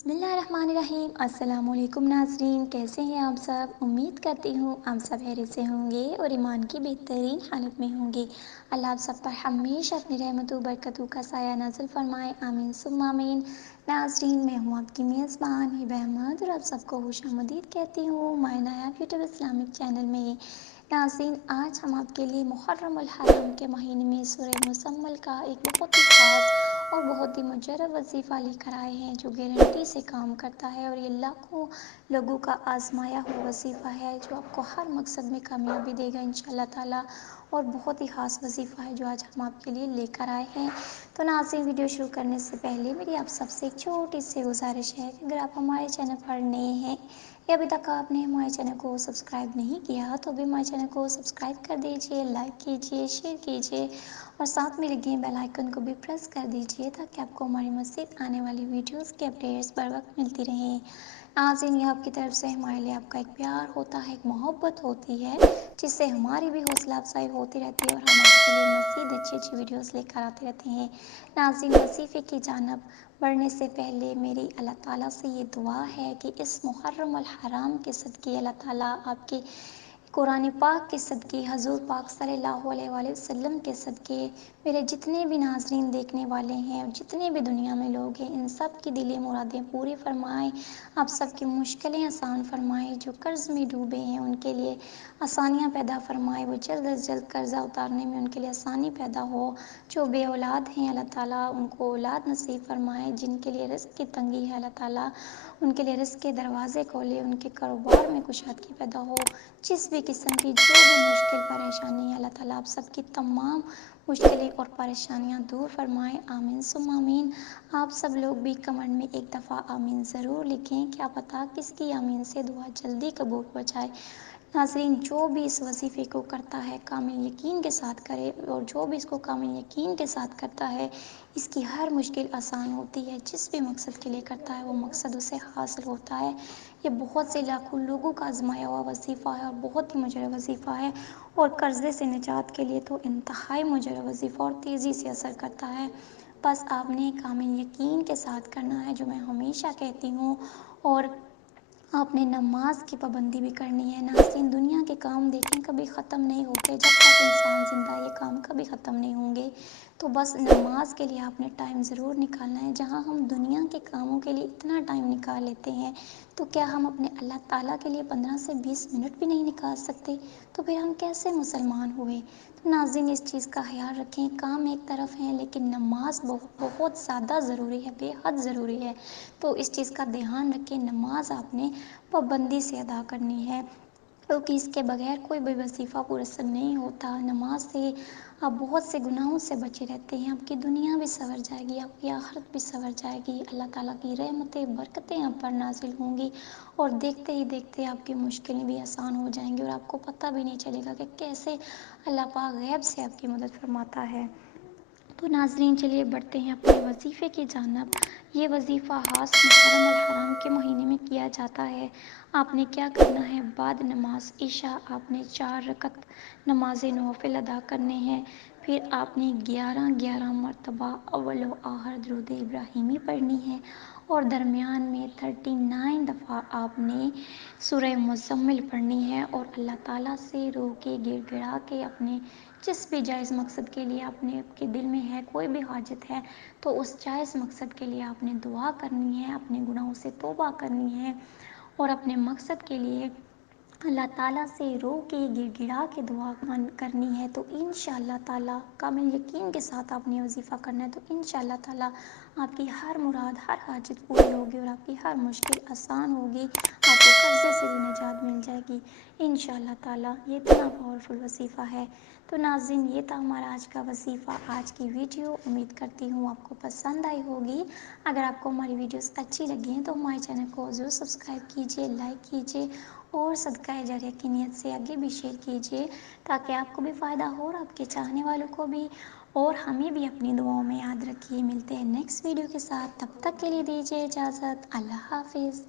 بسم اللہ الرحمن الرحیم۔ السلام علیکم ناظرین، کیسے ہیں آپ سب؟ امید کرتی ہوں آپ سب خیریت سے ہوں گے اور ایمان کی بہترین حالت میں ہوں گے۔ اللہ آپ سب پر ہمیشہ اپنی رحمت و برکتوں کا سایہ نازل فرمائے، آمین ثم آمین۔ ناظرین، میں ہوں آپ کی میزبان ہبہ احمد اور آپ سب کو خوش آمدید کہتی ہوں مائی نایاب یوٹیوب اسلامک چینل میں۔ ناظرین، آج ہم آپ کے لیے محرم الحرام کے مہینے میں سورہ مزمل کا ایک بہت ہی خاص اور بہت ہی مجرب وظیفہ لے کر آئے ہیں جو گارنٹی سے کام کرتا ہے، اور یہ لاکھوں لوگوں کا آزمایا ہوا وظیفہ ہے جو آپ کو ہر مقصد میں کامیابی دے گا انشاءاللہ تعالی، اور بہت ہی خاص وظیفہ ہے جو آج ہم آپ کے لیے لے کر آئے ہیں۔ تو ناظرین، ویڈیو شروع کرنے سے پہلے میری آپ سب سے ایک چھوٹی سی گزارش ہے کہ اگر آپ ہمارے چینل پر نئے ہیں یا ابھی تک آپ نے ہمارے چینل کو سبسکرائب نہیں کیا تو بھی ہمارے چینل کو سبسکرائب کر دیجئے، لائک کیجئے، شیئر کیجئے اور ساتھ میں لگے بیل آئیکن کو بھی پریس کر دیجئے تاکہ آپ کو ہماری مزید آنے والی ویڈیوز کے اپڈیٹس بر وقت ملتی رہیں۔ ناظرین، یہ آپ کی طرف سے ہمارے لیے آپ کا ایک پیار ہوتا ہے، ایک محبت ہوتی ہے جس سے ہماری بھی حوصلہ افزائی ہوتی رہتی ہے اور ہم آپ کے لیے مزید اچھی اچھی ویڈیوز لے کر آتے رہتے ہیں۔ ناظرین، وظیفے کی جانب بڑھنے سے پہلے میری اللہ تعالیٰ سے یہ دعا ہے کہ اس محرم الحرام کے صدقے اللہ تعالیٰ آپ کے قرآن پاک کے صدقے، حضور پاک صلی اللہ علیہ وآلہ وسلم کے صدقے، میرے جتنے بھی ناظرین دیکھنے والے ہیں اور جتنے بھی دنیا میں لوگ ہیں، ان سب کی دلی مرادیں پوری فرمائیں، آپ سب کی مشکلیں آسان فرمائیں، جو قرض میں ڈوبے ہیں ان کے لیے آسانیاں پیدا فرمائے، وہ جلد از جلد قرضہ اتارنے میں ان کے لیے آسانی پیدا ہو، جو بے اولاد ہیں اللہ تعالیٰ ان کو اولاد نصیب فرمائے، جن کے لیے رزق کی تنگی ہے اللہ تعالیٰ ان کے لیے رزق کے دروازے کھولے، ان کے کاروبار میں کشادگی پیدا ہو، جس بھی قسم کی جو بھی مشکل پریشانی ہے اللہ تعالیٰ آپ سب کی تمام مشکلیں اور پریشانیاں دور فرمائے، آمین ثم آمین۔ آپ سب لوگ بھی کمنٹ میں ایک دفعہ آمین ضرور لکھیں، کیا پتہ کس کی آمین سے دعا جلدی قبول ہو جائے۔ ناظرین، جو بھی اس وظیفے کو کرتا ہے کامل یقین کے ساتھ کرے، اور جو بھی اس کو کامل یقین کے ساتھ کرتا ہے اس کی ہر مشکل آسان ہوتی ہے، جس بھی مقصد کے لیے کرتا ہے وہ مقصد اسے حاصل ہوتا ہے۔ یہ بہت سے لاکھوں لوگوں کا آزمایا ہوا وظیفہ ہے اور بہت ہی مجرب وظیفہ ہے، اور قرضے سے نجات کے لیے تو انتہائی مجرب وظیفہ اور تیزی سے اثر کرتا ہے۔ بس آپ نے کامل یقین کے ساتھ کرنا ہے، جو میں ہمیشہ کہتی ہوں، اور آپ نے نماز کی پابندی بھی کرنی ہے۔ ناظرین، دنیا کے کام دیکھیں کبھی ختم نہیں ہوتے، جب تک انسان زندہ ہے یہ کام کبھی ختم نہیں ہوں گے، تو بس نماز کے لیے آپ نے ٹائم ضرور نکالنا ہے۔ جہاں ہم دنیا کے کاموں کے لیے اتنا ٹائم نکال لیتے ہیں تو کیا ہم اپنے اللہ تعالیٰ کے لیے 15 سے 20 منٹ بھی نہیں نکال سکتے؟ تو پھر ہم کیسے مسلمان ہوئے؟ تو ناظرین، اس چیز کا خیال رکھیں، کام ایک طرف ہے لیکن نماز بہت زیادہ ضروری ہے، بے حد ضروری ہے، تو اس چیز کا دھیان رکھیں، نماز آپ نے پابندی سے ادا کرنی ہے، کیونکہ اس کے بغیر کوئی بھی وظیفہ پراسر نہیں ہوتا۔ نماز سے آپ بہت سے گناہوں سے بچے رہتے ہیں، آپ کی دنیا بھی سنور جائے گی، آپ کی آخرت بھی سنور جائے گی، اللہ تعالیٰ کی رحمتیں برکتیں آپ پر نازل ہوں گی، اور دیکھتے ہی دیکھتے آپ کی مشکلیں بھی آسان ہو جائیں گی، اور آپ کو پتہ بھی نہیں چلے گا کہ کیسے اللہ پاک غیب سے آپ کی مدد فرماتا ہے۔ تو ناظرین، چلیے بڑھتے ہیں اپنے وظیفے کی جانب۔ یہ وظیفہ خاص محرم الحرام کے مہینے میں کیا جاتا ہے۔ آپ نے کیا کرنا ہے؟ بعد نماز عشاء آپ نے 4 رکعت نماز نوافل ادا کرنے ہیں، پھر آپ نے 11 مرتبہ اول و آخر درود ابراہیمی پڑھنی ہے، اور درمیان میں 39 دفعہ آپ نے سورہ مزمل پڑھنی ہے، اور اللہ تعالیٰ سے رو کے گڑ گڑا کے اپنے جس بھی جائز مقصد کے لیے آپ کے دل میں ہے، کوئی بھی حاجت ہے تو اس جائز مقصد کے لیے آپ نے دعا کرنی ہے، اپنے گناہوں سے توبہ کرنی ہے، اور اپنے مقصد کے لیے اللہ تعالیٰ سے رو کے گڑ گڑا کے دعا کرنی ہے۔ تو انشاءاللہ تعالیٰ کامل یقین کے ساتھ آپ نے وظیفہ کرنا ہے، تو انشاءاللہ تعالیٰ آپ کی ہر مراد، ہر حاجت پوری ہوگی، اور آپ کی ہر مشکل آسان ہوگی، آپ کو قرضے سے بھی نجات مل جائے گی انشاءاللہ تعالیٰ۔ یہ اتنا پاورفل وظیفہ ہے۔ تو ناظرین، یہ تھا ہمارا آج کا وظیفہ، آج کی ویڈیو، امید کرتی ہوں آپ کو پسند آئی ہوگی۔ اگر آپ کو ہماری ویڈیوز اچھی لگی ہیں تو ہمارے چینل کو ضرور سبسکرائب کیجئے، لائک کیجئے، اور صدقہ جاریہ کی نیت سے آگے بھی شیئر کیجئے تاکہ آپ کو بھی فائدہ ہو اور آپ کے چاہنے والوں کو بھی، اور ہمیں بھی اپنی دعاؤں میں یاد رکھیے۔ ملتے ہیں نیکسٹ ویڈیو کے ساتھ، تب تک کے لیے دیجیے اجازت، اللہ حافظ۔